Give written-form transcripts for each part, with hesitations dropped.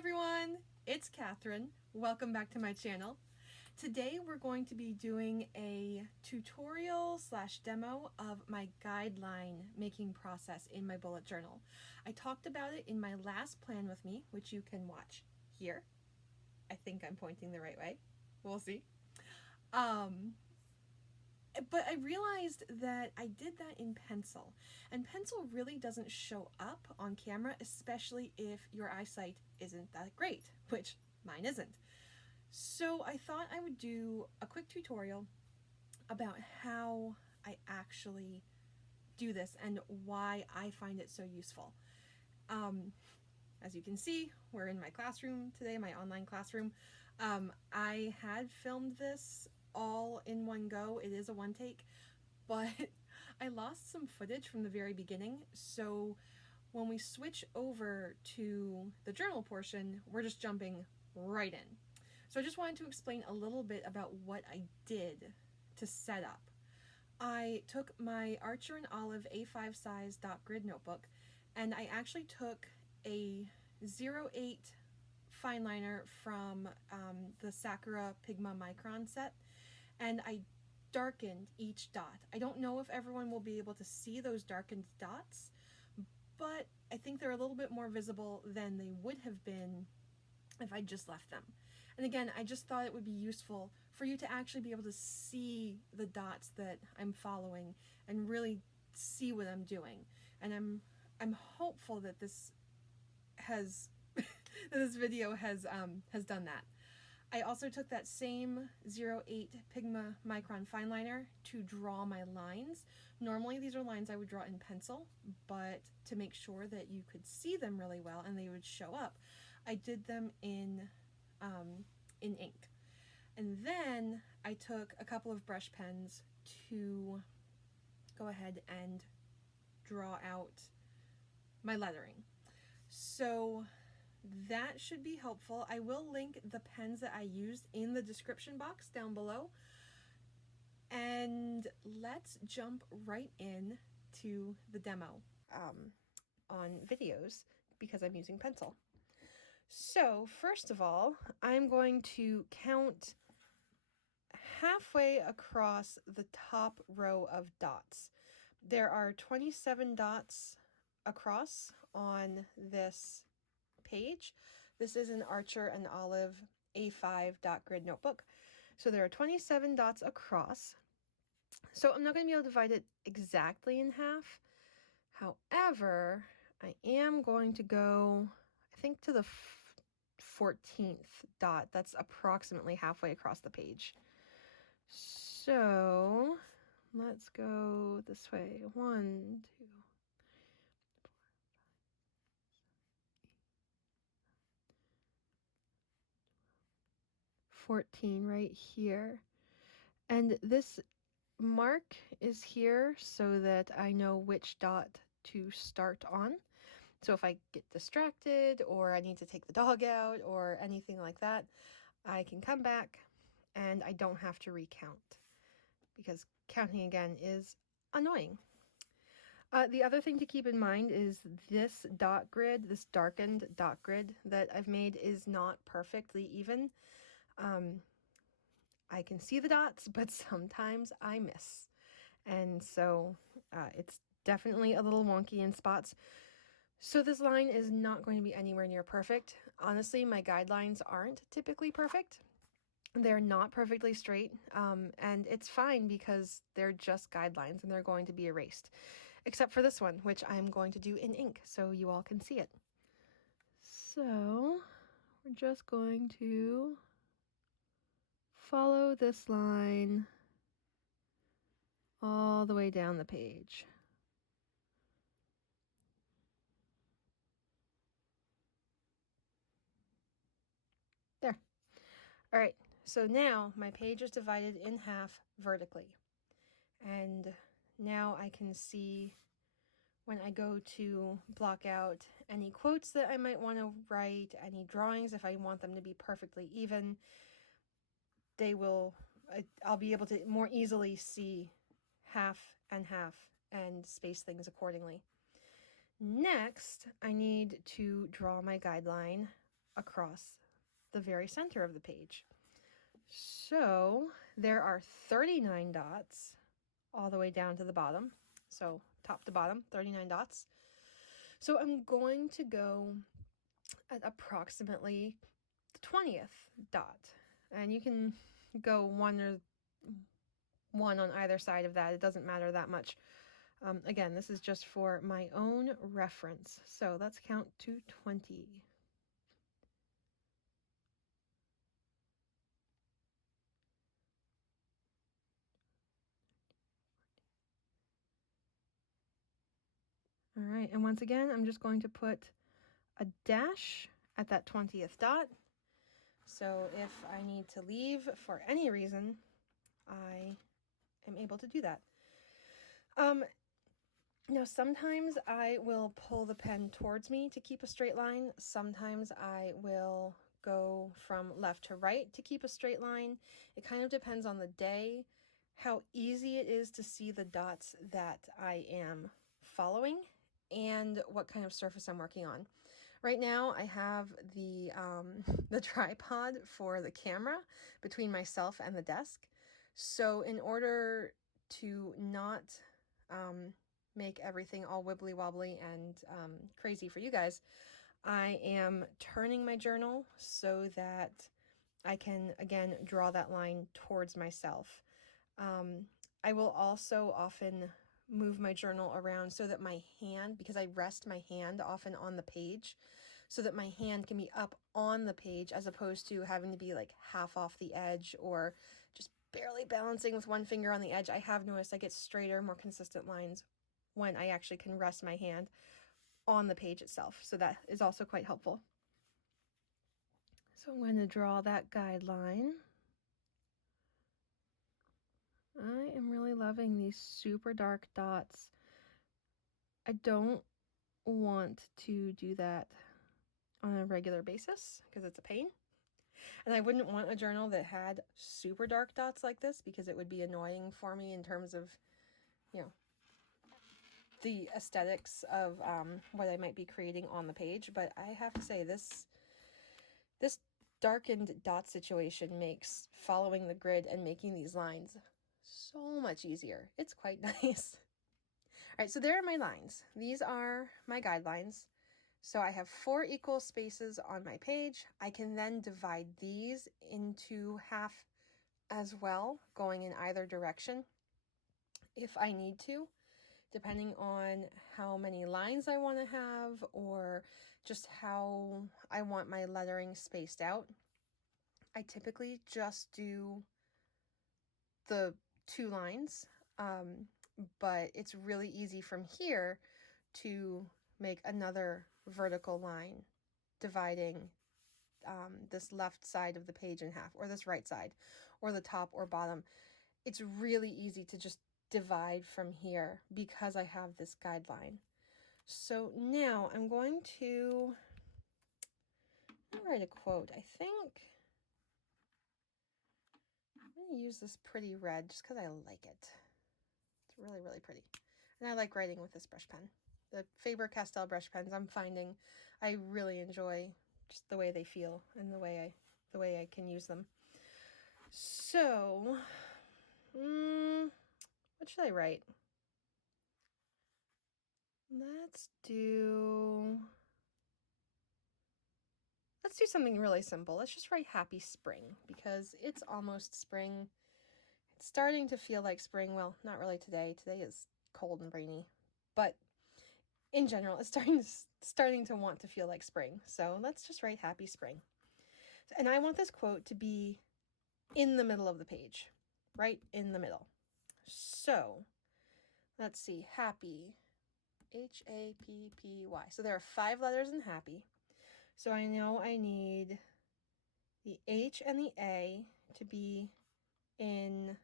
everyone, it's Catherine. Welcome back to my channel. Today we're going to be doing a tutorial / demo of my guideline making process in my bullet journal. I talked about it in my last plan with me, which you can watch here. I think I'm pointing the right way. We'll see. But I realized that I did that in pencil, and pencil really doesn't show up on camera, especially if your eyesight isn't that great, which mine isn't. So I thought I would do a quick tutorial about how I actually do this and why I find it so useful. As you can see, we're in my classroom today, my online classroom. I had filmed this all in one go. It is a one take, but I lost some footage from the very beginning, so when we switch over to the journal portion, we're just jumping right in. So I just wanted to explain a little bit about what I did to set up. I took my Archer and Olive A5 size dot grid notebook, and I actually took a 08 fine liner from the Sakura Pigma Micron set, and I darkened each dot. I don't know if everyone will be able to see those darkened dots, but I think they're a little bit more visible than they would have been if I just left them. And again, I just thought it would be useful for you to actually be able to see the dots that I'm following and really see what I'm doing. And I'm hopeful that this this video has done that. I also took that same 08 Pigma Micron fine liner to draw my lines. Normally these are lines I would draw in pencil, but to make sure that you could see them really well and they would show up, I did them in ink. And then I took a couple of brush pens to go ahead and draw out my lettering. So that should be helpful. I will link the pens that I used in the description box down below. And let's jump right in to the demo on videos because I'm using pencil. So first of all, I'm going to count halfway across the top row of dots. There are 27 dots across on this page. This is an Archer and Olive A5 dot grid notebook. So there are 27 dots across. So I'm not going to be able to divide it exactly in half. However, I am going to go, I think, to the 14th dot. That's approximately halfway across the page. So let's go this way. 1, 2, 14 right here. And this mark is here so that I know which dot to start on. So if I get distracted or I need to take the dog out or anything like that, I can come back and I don't have to recount because counting again is annoying. The other thing to keep in mind is this dot grid, this darkened dot grid that I've made is not perfectly even. I can see the dots, but sometimes I miss. And so it's definitely a little wonky in spots. So this line is not going to be anywhere near perfect. Honestly, my guidelines aren't typically perfect. They're not perfectly straight, and it's fine because they're just guidelines and they're going to be erased. Except for this one, which I'm going to do in ink so you all can see it. So we're just going to follow this line all the way down the page. There. All right, so now my page is divided in half vertically. And now I can see when I go to block out any quotes that I might want to write, any drawings, if I want them to be perfectly even, I'll be able to more easily see half and space things accordingly. Next, I need to draw my guideline across the very center of the page. So there are 39 dots all the way down to the bottom. So top to bottom, 39 dots. So I'm going to go at approximately the 20th dot. And you can go one on either side of that. It doesn't matter that much. Again, this is just for my own reference. So let's count to 20. All right, and once again, I'm just going to put a dash at that 20th dot. So if I need to leave for any reason, I am able to do that. Now, sometimes I will pull the pen towards me to keep a straight line. Sometimes I will go from left to right to keep a straight line. It kind of depends on the day, how easy it is to see the dots that I am following, and what kind of surface I'm working on. Right now, I have the tripod for the camera between myself and the desk. So in order to not make everything all wibbly wobbly and crazy for you guys, I am turning my journal so that I can, again, draw that line towards myself. I will also often move my journal around so that my hand, because I rest my hand often on the page, so that my hand can be up on the page as opposed to having to be like half off the edge or just barely balancing with one finger on the edge. I have noticed I get straighter, more consistent lines when I actually can rest my hand on the page itself. So that is also quite helpful. So I'm going to draw that guideline. I am really loving these super dark dots. I don't want to do that on a regular basis because it's a pain. And I wouldn't want a journal that had super dark dots like this because it would be annoying for me in terms of, you know, the aesthetics of what I might be creating on the page. But I have to say, this darkened dot situation makes following the grid and making these lines so much easier. It's quite nice. All right, so there are my lines. These are my guidelines. So I have 4 equal spaces on my page. I can then divide these into half as well, going in either direction if I need to, depending on how many lines I want to have or just how I want my lettering spaced out. I typically just do the 2 lines, but it's really easy from here to make another vertical line dividing this left side of the page in half, or this right side, or the top or bottom. It's really easy to just divide from here because I have this guideline. So now I'm going to write a quote. I think I'm going to use this pretty red just because I like it. It's really, really pretty. And I like writing with this brush pen. The Faber Castell brush pens, I'm finding I really enjoy just the way they feel and the way I can use them. So, what should I write? Let's do something really simple. Let's just write happy spring because it's almost spring. It's starting to feel like spring. Well, not really today. Today is cold and rainy, but in general, it's starting to want to feel like spring. So let's just write happy spring. And I want this quote to be in the middle of the page, right in the middle. So let's see, happy, H-A-P-P-Y. So there are 5 letters in happy. So I know I need the H and the A to be in,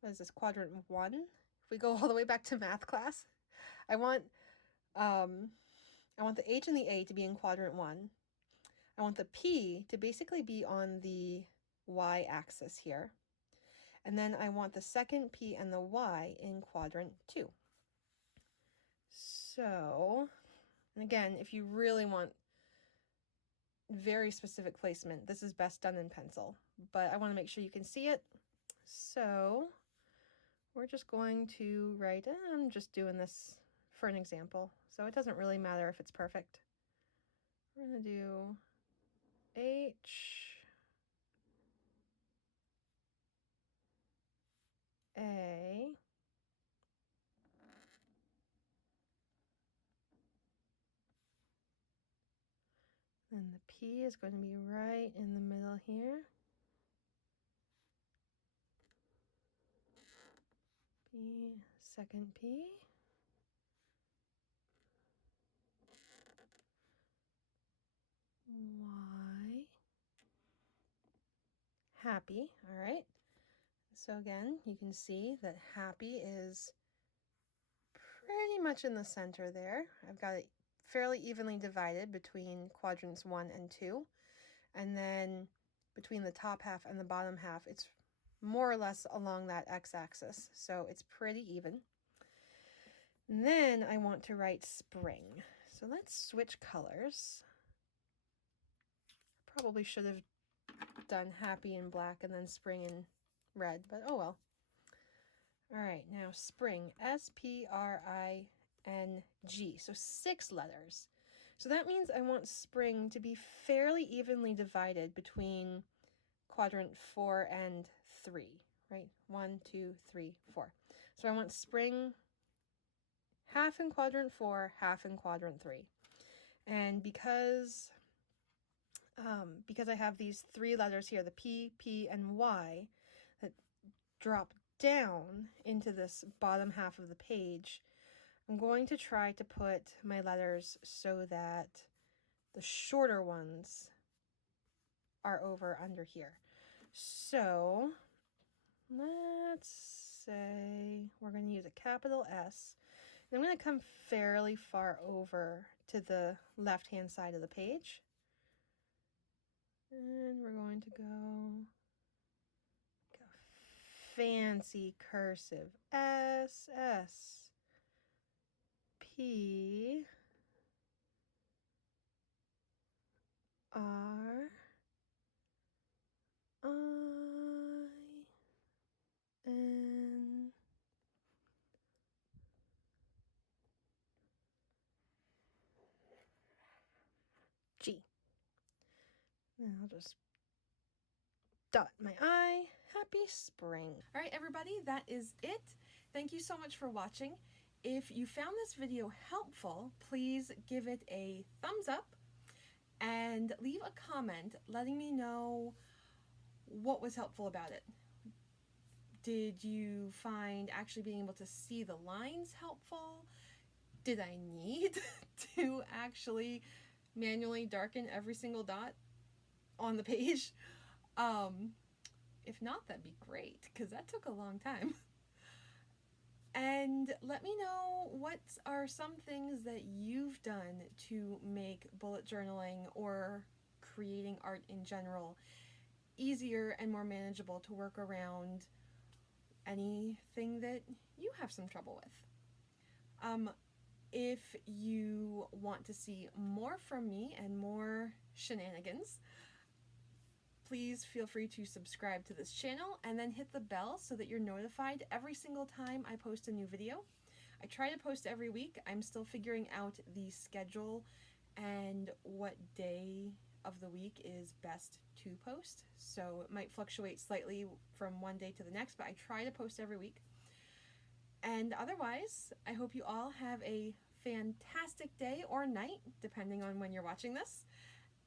what is this, quadrant 1? If we go all the way back to math class, I want the H and the A to be in quadrant 1. I want the P to basically be on the y-axis here. And then I want the second P and the Y in quadrant 2. So, and again, if you really want very specific placement. This is best done in pencil, but I want to make sure you can see it. So we're just going to write, I'm just doing this for an example, so it doesn't really matter if it's perfect. We're going to do H, A, then the P is going to be right in the middle here. P, second P. Y. Happy, all right. So again, you can see that happy is pretty much in the center there. I've got it fairly evenly divided between quadrants 1 and 2. And then between the top half and the bottom half, it's more or less along that x-axis. So it's pretty even. And then I want to write spring. So let's switch colors. Probably should have done happy in black and then spring in red, but oh well. All right, now spring, S-P-R-I-N-G, so 6 letters. So that means I want spring to be fairly evenly divided between quadrant 4 and 3, right? 1, 2, 3, 4. So I want spring half in quadrant 4, half in quadrant 3. And because I have these 3 letters here, the P, P, and Y, that drop down into this bottom half of the page, I'm going to try to put my letters so that the shorter ones are over under here. So let's say we're going to use a capital S. And I'm going to come fairly far over to the left-hand side of the page. And we're going to go fancy cursive S, S, P, R, I, N, G. And I'll just dot my I. Happy spring. All right, everybody, that is it. Thank you so much for watching. If you found this video helpful, please give it a thumbs up and leave a comment letting me know what was helpful about it. Did you find actually being able to see the lines helpful? Did I need to actually manually darken every single dot on the page? If not, that'd be great, because that took a long time. And let me know what are some things that you've done to make bullet journaling or creating art in general easier and more manageable to work around anything that you have some trouble with. If you want to see more from me and more shenanigans, please feel free to subscribe to this channel and then hit the bell so that you're notified every single time I post a new video. I try to post every week. I'm still figuring out the schedule and what day of the week is best to post. So it might fluctuate slightly from one day to the next, but I try to post every week. And otherwise, I hope you all have a fantastic day or night, depending on when you're watching this.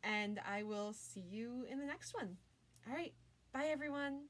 And I will see you in the next one. All right, bye everyone.